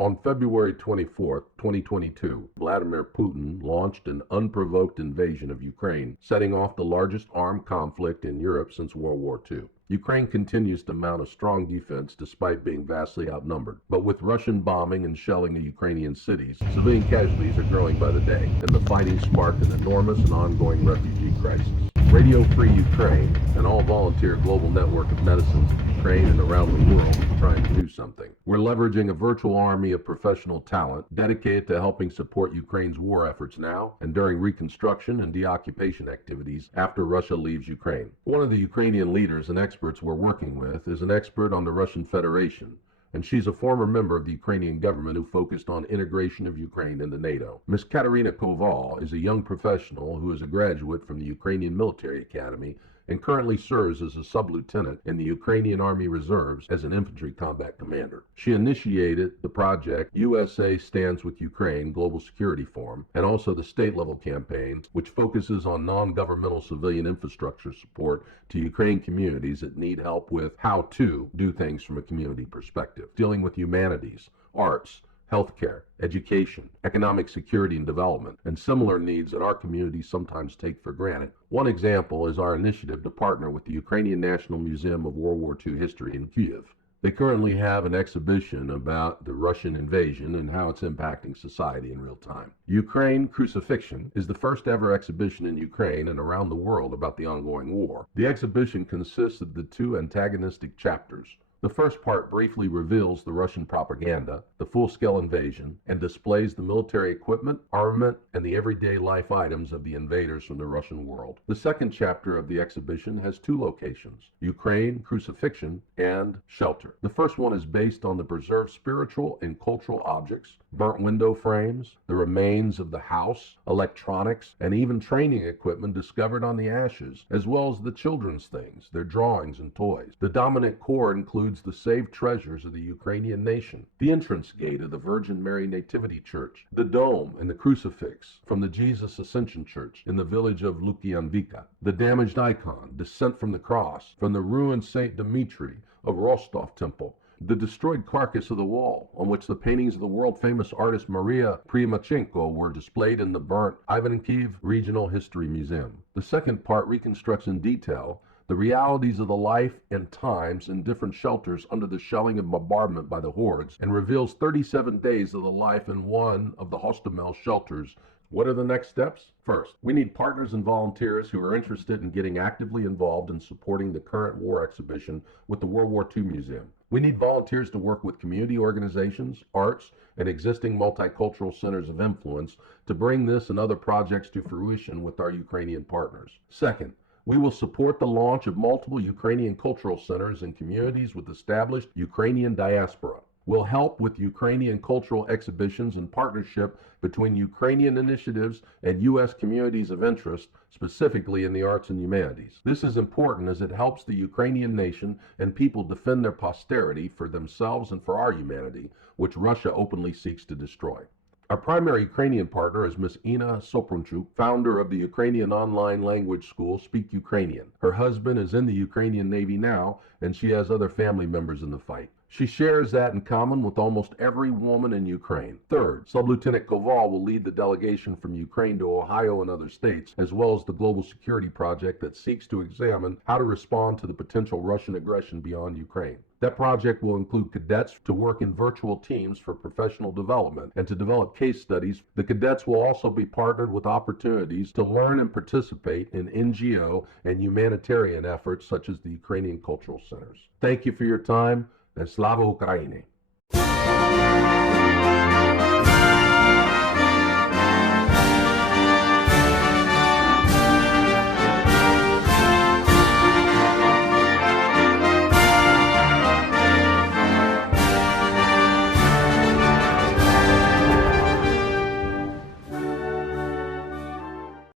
On February 24, 2022, Vladimir Putin launched an unprovoked invasion of Ukraine, setting off the largest armed conflict in Europe since World War II. Ukraine continues to mount a strong defense despite being vastly outnumbered. But with Russian bombing and shelling of Ukrainian cities, civilian casualties are growing by the day, and the fighting sparked an enormous and ongoing refugee crisis. Radio Free Ukraine, an all-volunteer global network of medicines in Ukraine and around the world, is trying to do something. We're leveraging a virtual army of professional talent dedicated to helping support Ukraine's war efforts now and during reconstruction and deoccupation activities after Russia leaves Ukraine. One of the Ukrainian leaders and experts we're working with is an expert on the Russian Federation, and she's a former member of the Ukrainian government who focused on integration of Ukraine into NATO. Ms. Katerina Koval is a young professional who is a graduate from the Ukrainian Military Academy and currently serves as a sub-lieutenant in the Ukrainian Army Reserves as an infantry combat commander. She initiated the project USA Stands with Ukraine Global Security Forum and also the state-level campaign, which focuses on non-governmental civilian infrastructure support to Ukrainian communities that need help with how to do things from a community perspective, dealing with humanities, arts, healthcare, education, economic security and development, and similar needs that our communities sometimes take for granted. One example is our initiative to partner with the Ukrainian National Museum of World War II History in Kyiv. They currently have an exhibition about the Russian invasion and how it's impacting society in real time. Ukraine Crucifixion is the first ever exhibition in Ukraine and around the world about the ongoing war. The exhibition consists of the two antagonistic chapters. The first part briefly reveals the Russian propaganda, the full-scale invasion, and displays the military equipment, armament, and the everyday life items of the invaders from the Russian world. The second chapter of the exhibition has two locations, Ukraine, Crucifixion, and Shelter. The first one is based on the preserved spiritual and cultural objects, burnt window frames, the remains of the house, electronics, and even training equipment discovered on the ashes, as well as the children's things, their drawings and toys. The dominant core includes the saved treasures of the Ukrainian nation, the entrance gate of the Virgin Mary Nativity Church, the dome and the crucifix from the Jesus Ascension Church in the village of Lukyanvika, the damaged icon, Descent from the Cross, from the ruined St. Dmitry of Rostov Temple, the destroyed carcass of the wall on which the paintings of the world-famous artist Maria Primachenko were displayed in the burnt Ivankov Regional History Museum. The second part reconstructs in detail the realities of the life and times in different shelters under the shelling and bombardment by the hordes, and reveals 37 days of the life in one of the Hostomel shelters. What are the next steps? First, we need partners and volunteers who are interested in getting actively involved in supporting the current war exhibition with the World War II Museum. We need volunteers to work with community organizations, arts, and existing multicultural centers of influence to bring this and other projects to fruition with our Ukrainian partners. Second, we will support the launch of multiple Ukrainian cultural centers in communities with established Ukrainian diaspora. We'll help with Ukrainian cultural exhibitions in partnership between Ukrainian initiatives and U.S. communities of interest, specifically in the arts and humanities. This is important as it helps the Ukrainian nation and people defend their posterity for themselves and for our humanity, which Russia openly seeks to destroy. Our primary Ukrainian partner is Ms. Inna Soprunchuk, founder of the Ukrainian online language school Speak Ukrainian. Her husband is in the Ukrainian Navy now, and she has other family members in the fight. She shares that in common with almost every woman in Ukraine. Third, Sub-Lieutenant Koval will lead the delegation from Ukraine to Ohio and other states, as well as the Global Security Project that seeks to examine how to respond to the potential Russian aggression beyond Ukraine. That project will include cadets to work in virtual teams for professional development and to develop case studies. The cadets will also be partnered with opportunities to learn and participate in NGO and humanitarian efforts such as the Ukrainian Cultural Centers. Thank you for your time, and Slava Ukraini.